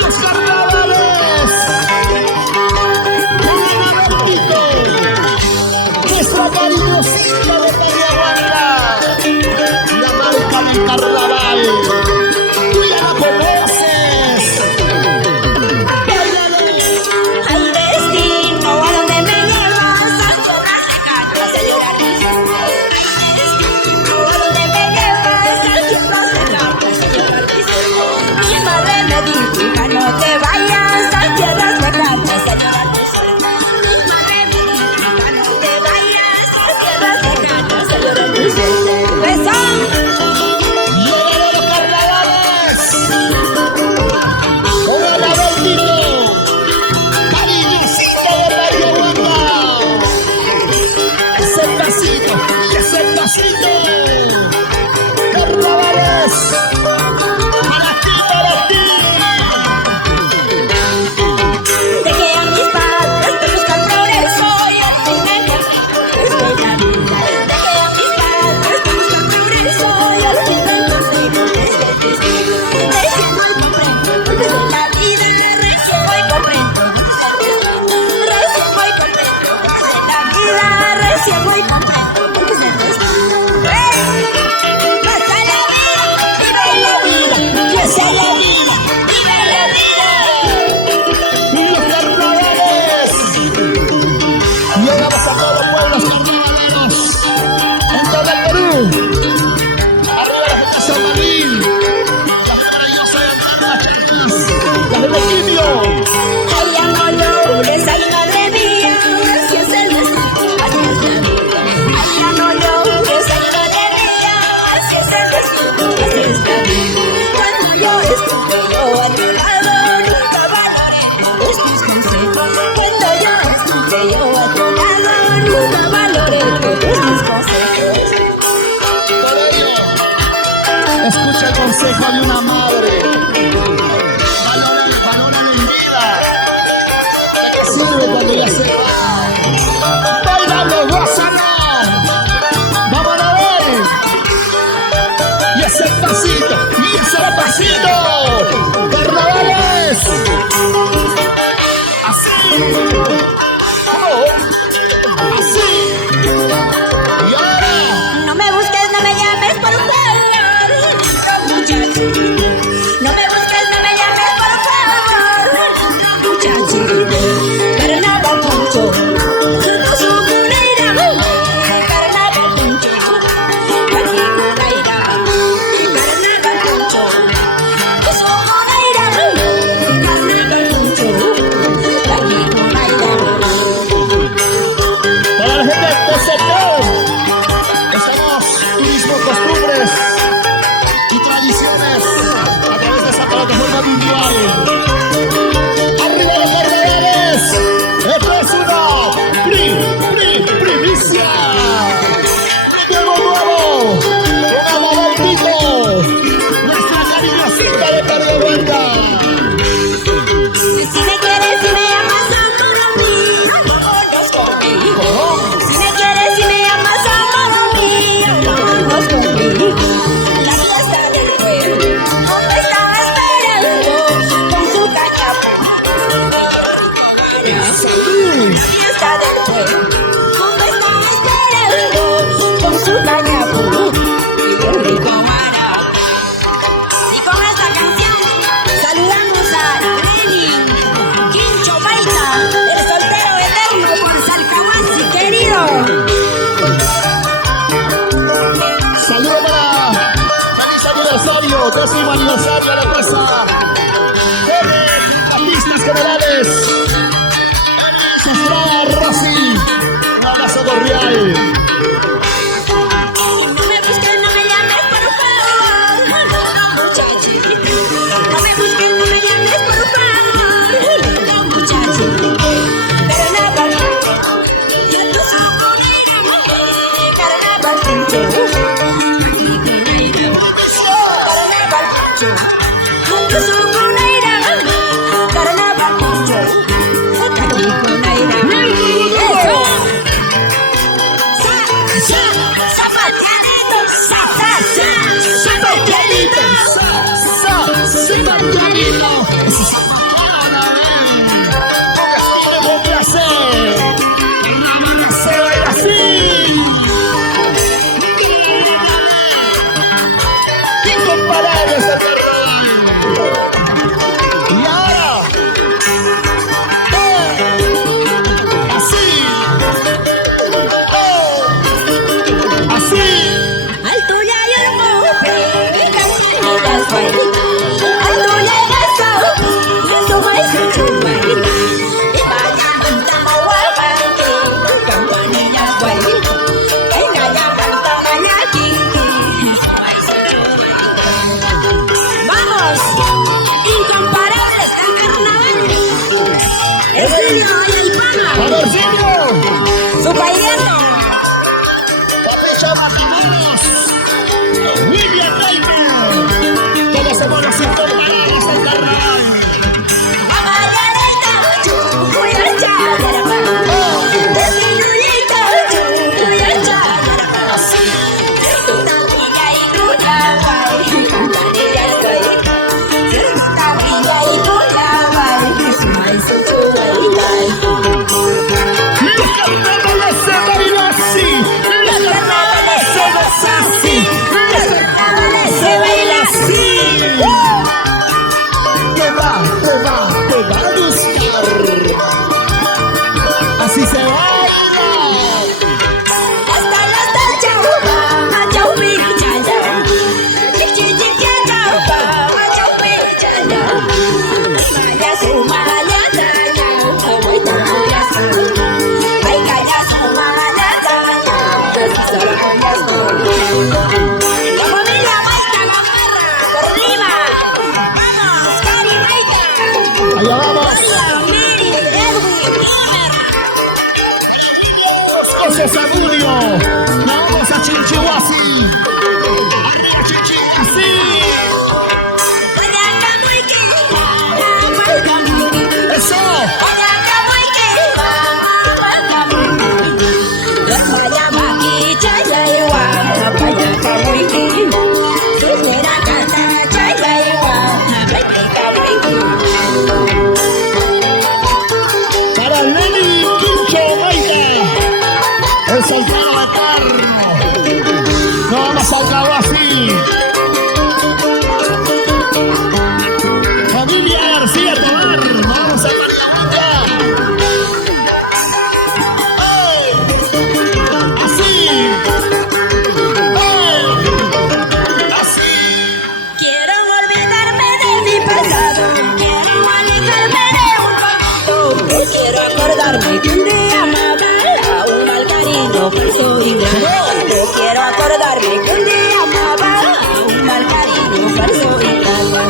Los carnavales. Nuestra cariñosita de Peñahuanga, la marca del carnaval. Tú ya la conoces. Al destino a donde me llevas, a tierras lejanas a llorar. Al destino a donde me llevas, a tierras lejanas a llorar. Mi madre me dijo, hija, no te vayas a tierras lejanas a llorar. Mi madre me dijo, hija, no te vayas a tierras lejanas a llorar. ¡Beso! Llegan los carnavales. Con el Abelito, cariñosita de Peñahuanga. Ese pasito, ese pasito. Carnavales. Para ti, Dejé a mis padres por buscar progreso y al fin encontré la vida. Dejé a mis padres por buscar progreso y al fin encontré recién voy comprendo porque de la vida recién voy comprendo. Recién voy comprendo porque de la vida recién voy comprendo porque se me está. ¡Pasa la vida! ¡Vive la vida! ¡Que sea la vida! ¡Vive la vida! los carnavales. Llegamos a todos los pueblos carnavaleros en todo el Perú. Arriba la gente de San Marín, la maravillosa de Carla Chanquis, la gente de Quibio. Ay, ya no llores, ay, madre mía, así es el destino, así es la vida. Ay, ya no llores, ay, madre mía, así es el destino, así es la vida. Cuando yo estuve yo a tu lado, nunca valoré tus consejos. Cuando yo estuve yo a tu lado, nunca valoré tus consejos. Por ello, escucha el consejo de una madre. Valórale en vida. Sirve cuando ya se va. Bailando, gózala. Vamos a ver. Y ese pasito, y ese pasito. Carnavales. Así. Oh, así. Y ahora. No me busques, no me llames por favor, muchacho. No me busques, no me llames por favor, muchacho. Carnaval poncho, no sucurera. Carnaval poncho, aquí cunaira. Carnaval poncho, no sucurera. Carnaval poncho, aquí cunaira. Para la gente de sector, estamos turismo, costumbres y tradiciones a través de esa plataforma virtual. ¡Arriba los carnavales! ¡Esto es una primicia! ¡Nuevo! ¡Un Abelito! ¡Nuestra cariñosita de Peñahuanga! Si me quieres, si me amas, amor mío, vámonos conmigo. Si me quieres, si me amas, amor mío, vámonos conmigo. La fiesta del pueblo, no me estaba esperando con su caña. La fiesta del pueblo, no me estaba esperando con su caña. Y bien rico guarapo. Y con esta canción saludamos a Lenin, Quincho Baita, el soltero eterno por Salcahuasi, querido. Saludos para feliz aniversario, 10º aniversario de la casa. Artistas generales. Estrada Rossi. Un abrazo cordial. No me busques, no me llames, por favor, muchacho. No me busques, no me llames, por favor, muchacho. Pero nada, yo no soy carnaval pincho. Carnaval pincho. Yo soy carnaval pincho. Zapateando, Santiaguito, ese Zapatada, con placer, la banda se baila así. Incomparables el carnaval. Y ahora, así, así. Alto ya llegó, y las bailas. Alto ya llegó, eso va a ser chumaita. Y vaya cantando guapanti, cantando en las bailas. Venga ya cantando aquí, eso va a ser chumaita. Vamos, incomparables al carnaval. El Silvio y el Pana, ¡Valorcillo! su bailando. Papecho Matrimonios, William Reiner, todos somos los incomparables del carnaval. Los carnavales se bailan así, los carnavales se gozan así, los carnavales se bailan así. Te va a gustar. Así se baila. Allá vamos. José Samudio. Vamos a Chinchihuasi. Arriba Chinchihuasi. Eso. Para Lenny Quincho Maite, el soltero eterno. No vamos a acabar así. Familia García Tobar, vamos a María. Así. Así. Quiero olvidarme de mi pasado, quiero alejarme de un momento. Quiero acordarme que un día amaba a un mal cariño falso y grande. Yo quiero acordarme que un día amaba a un mal cariño falso y grande.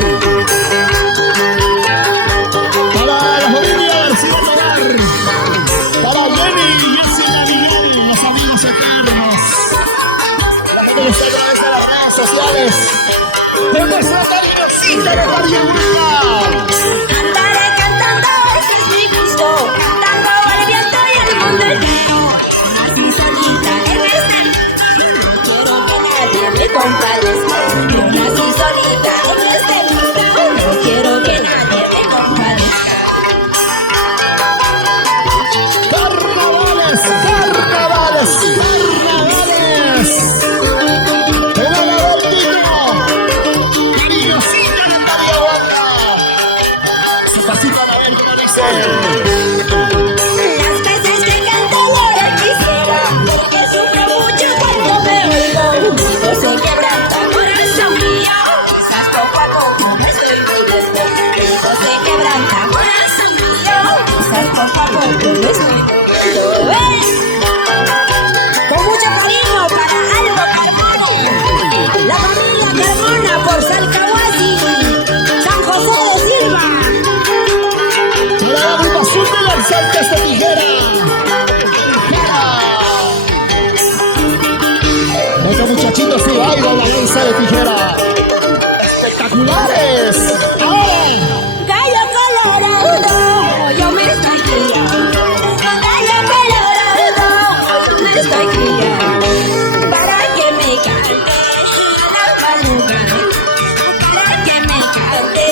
Para la familia García Tobar, para Jenny y Jessica Miguel, los amigos eternos. La gente les agradece a las redes sociales de nuestra cariñosita de María Urrea. Cantaré cantando, ese es mi gusto, cantando al viento y el mundo entero. Así solita en este mundo, quiero que nadie me compadezca. Yo nací solita en este mundo, no quiero que nadie me compadezca. Carnavales, carnavales, carnavales. El Albertino, cariñosita de María Wanda. Su pasito a la vez que dice. Las veces que canto ahora quisiera, porque sufro mucho cuando me oigo. Todo se quebranta, corazón mío, quizás poco a poco me estoy volviendo. Todo se quebranta, corazón mío, quizás poco a poco me estoy volviendo. Con mucho cariño para Algo Carmona, la familia Carmona por Salcahuasi, San José de Silva. Para la agrupación de danzantes de tijera. Estos muchachitos sí bailan la danza de tijera. Espectaculares. Ahora. Gallo colorado, yo me estoy criando. Gallo colorado, yo me estoy criando. Para que me cante a la madrugada, para que me cante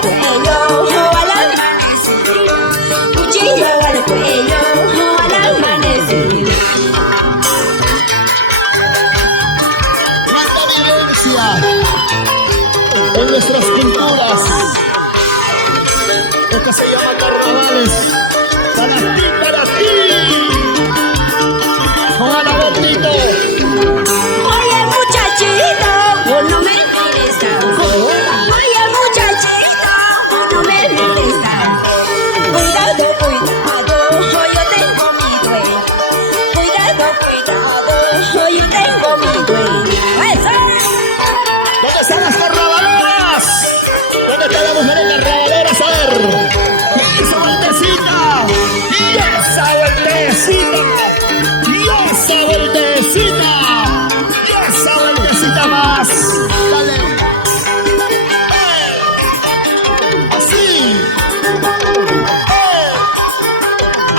cuello al amanecer. Cuchillo al cuello al amanecer. Cuánta vivencia en nuestras culturas. Esto se llama carnavales. Para ti, para ti. Con Ana Botito. Oye muchachito, vos no me mires tanto. Oye muchachito, vos no me mires tanto. Cuidado, cuidado, yo tengo mi dueño. Cuidado, cuidado, yo tengo mi dueño. ¡Eso! ¿Dónde están las carnavaleras? ¿Dónde están las mujeres carnavaleras? A ver. Y esa vueltecita. Y esa vueltecita. Y esa vueltecita. Y esa vueltecita más. Dale. Así.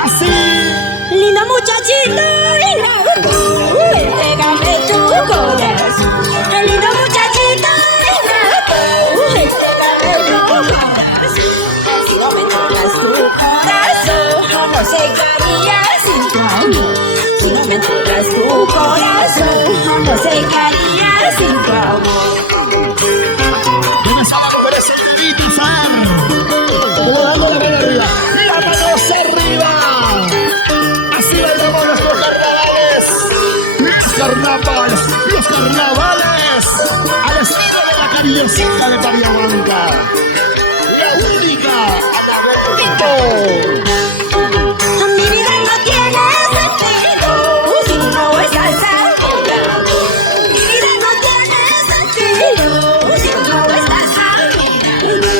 Así. Lindo muchachito, entrégame tu corazón. Lindo muchachito, entrégame tu corazón. Si no me entregas tu corazón, no sé qué haría sin tu amor. Si no me entregas tu corazón, no sé qué haría sin tu amor. ¿Dónde están las mujeres soliditas? A ver. Pero dando la mano arriba. ¡La manos arriba! Así bailamos nuestros carnavales. Los carnavales. Al estilo de la cariñosita de Pariahuanca. La única. Ana Mi vida no tiene sentido si no estás a mi lado. Mi vida no tiene sentido si no estás a mi lado.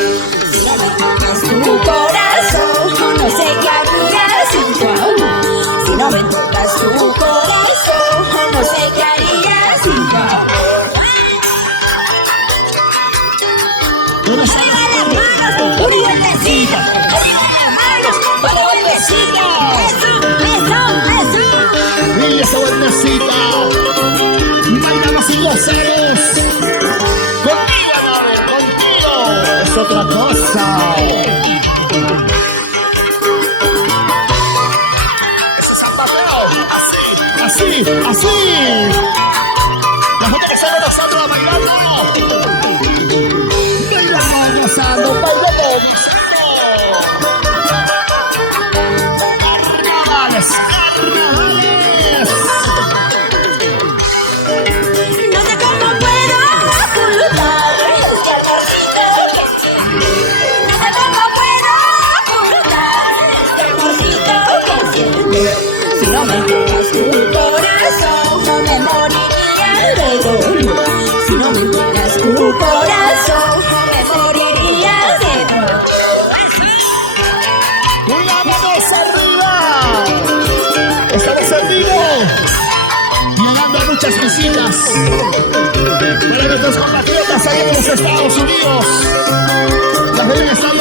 Si no me tocas tu corazón, no sé qué haría sin tu amor. Si no me tocas tu corazón, no sé qué haría sin tu amor. ¿Dónde están Arriba las manos, una vueltecita. Arriba las manos, una vueltecita. Eso, eso, eso. Y esa vueltecita. Bailamos y gozamos. Contigo, Anabel, contigo. Es otra cosa. Ese zapateo. Así, así, así. La gente que sale nosotros bailando. Bailamos, gozando, bailamos, carnavales, carnavales. No sé cómo puedo ocultar este amorcito que siento. No sé cómo puedo ocultar este amorcito que siento. Si no me entregas tu corazón, no me moriría de dolor. Si no me entregas tu corazón, no me moriría de dolor. Con la manos arriba. Estamos en vivo. Llegando a muchas visitas. Para nuestros compatriotas ahí en los Estados Unidos. Las ven están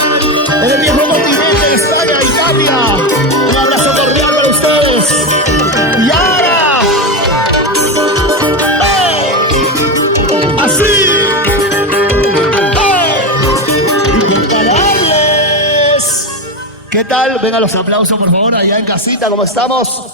en el viejo continente, España, Italia. Un abrazo cordial para ustedes. Y ahora. Así. Imparables. ¿Qué tal? Venga los aplausos por favor allá en casita, ¿cómo estamos?